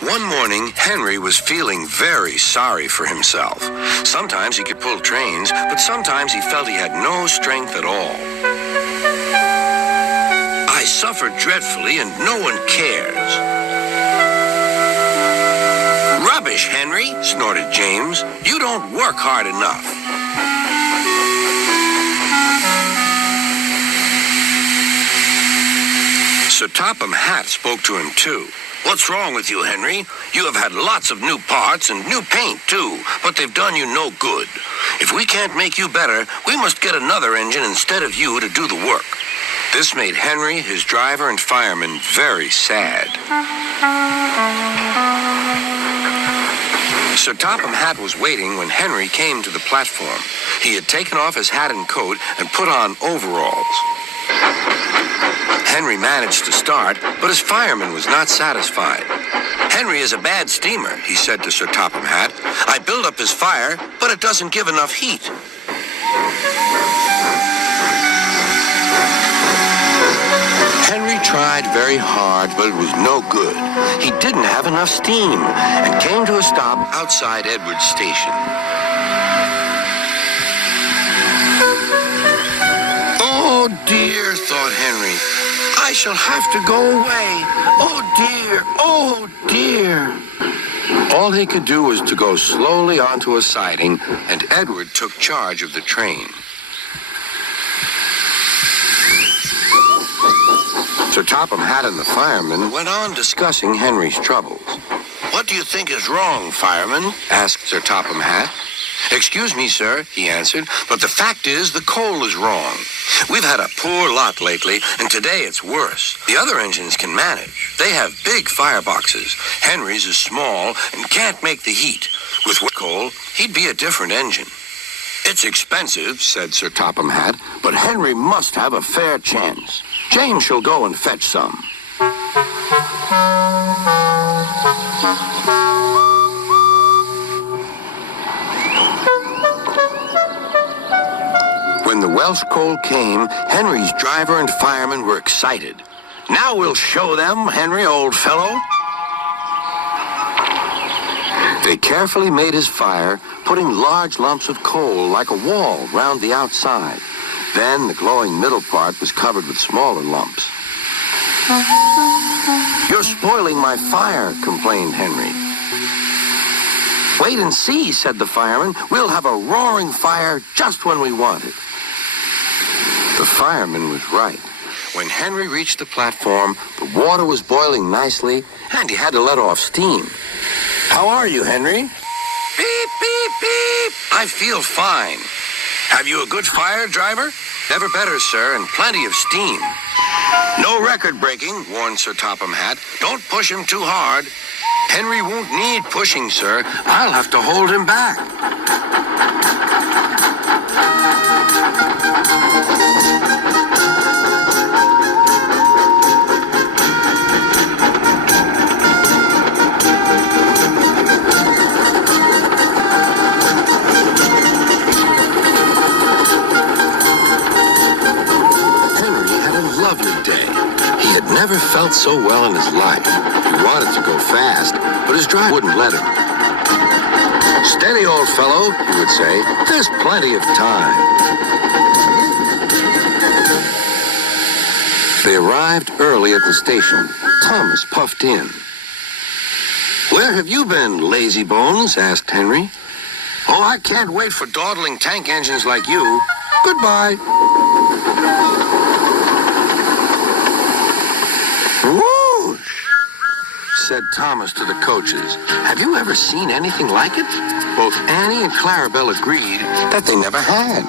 One morning, Henry was feeling very sorry for himself. Sometimes he could pull trains, but sometimes he felt he had no strength at all. I suffered dreadfully and no one cares. Rubbish, Henry, snorted James. You don't work hard enough. Sir Topham Hatt spoke to him too. What's wrong with you, Henry? You have had lots of new parts and new paint, too, but they've done you no good. If we can't make you better, we must get another engine instead of you to do the work. This made Henry, his driver, and fireman very sad. Sir Topham Hatt was waiting when Henry came to the platform. He had taken off his hat and coat and put on overalls. Henry managed to start, but his fireman was not satisfied. Henry is a bad steamer, he said to Sir Topham Hatt. I build up his fire, but it doesn't give enough heat. Henry tried very hard, but it was no good. He didn't have enough steam and came to a stop outside Edward's station. Oh dear, thought Henry. I shall have to go away. Oh dear, oh dear. All he could do was to go slowly onto a siding, and Edward took charge of the train. Sir Topham Hatt and the fireman went on discussing Henry's troubles. What do you think is wrong, fireman? Asked Sir Topham Hatt. Excuse me, sir, he answered, but the fact is the coal is wrong. We've had a poor lot lately, and today it's worse. The other engines can manage. They have big fireboxes. Henry's is small and can't make the heat. With coal, he'd be a different engine. It's expensive, said Sir Topham Hatt, but Henry must have a fair chance. James shall go and fetch some. When the Welsh coal came, Henry's driver and fireman were excited. Now we'll show them, Henry, old fellow. They carefully made his fire, putting large lumps of coal like a wall round the outside. Then the glowing middle part was covered with smaller lumps. You're spoiling my fire, complained Henry. Wait and see, said the fireman. We'll have a roaring fire just when we want it. The fireman was right. When Henry reached the platform, the water was boiling nicely, and he had to let off steam. How are you, Henry? Beep, beep, beep. I feel fine. Have you a good fire, driver? Never better, sir, and plenty of steam. No record breaking, warned Sir Topham Hatt. Don't push him too hard. Henry won't need pushing, sir. I'll have to hold him back. Never felt so well in his life. He wanted to go fast, but his driver wouldn't let him. Steady, old fellow, he would say. There's plenty of time. They arrived early at the station. Thomas puffed in. Where have you been, lazy bones? Asked Henry. Oh, I can't wait for dawdling tank engines like you. Goodbye. Whoosh, said Thomas to the coaches. Have you ever seen anything like it? Both Annie and Clarabelle agreed that they never had.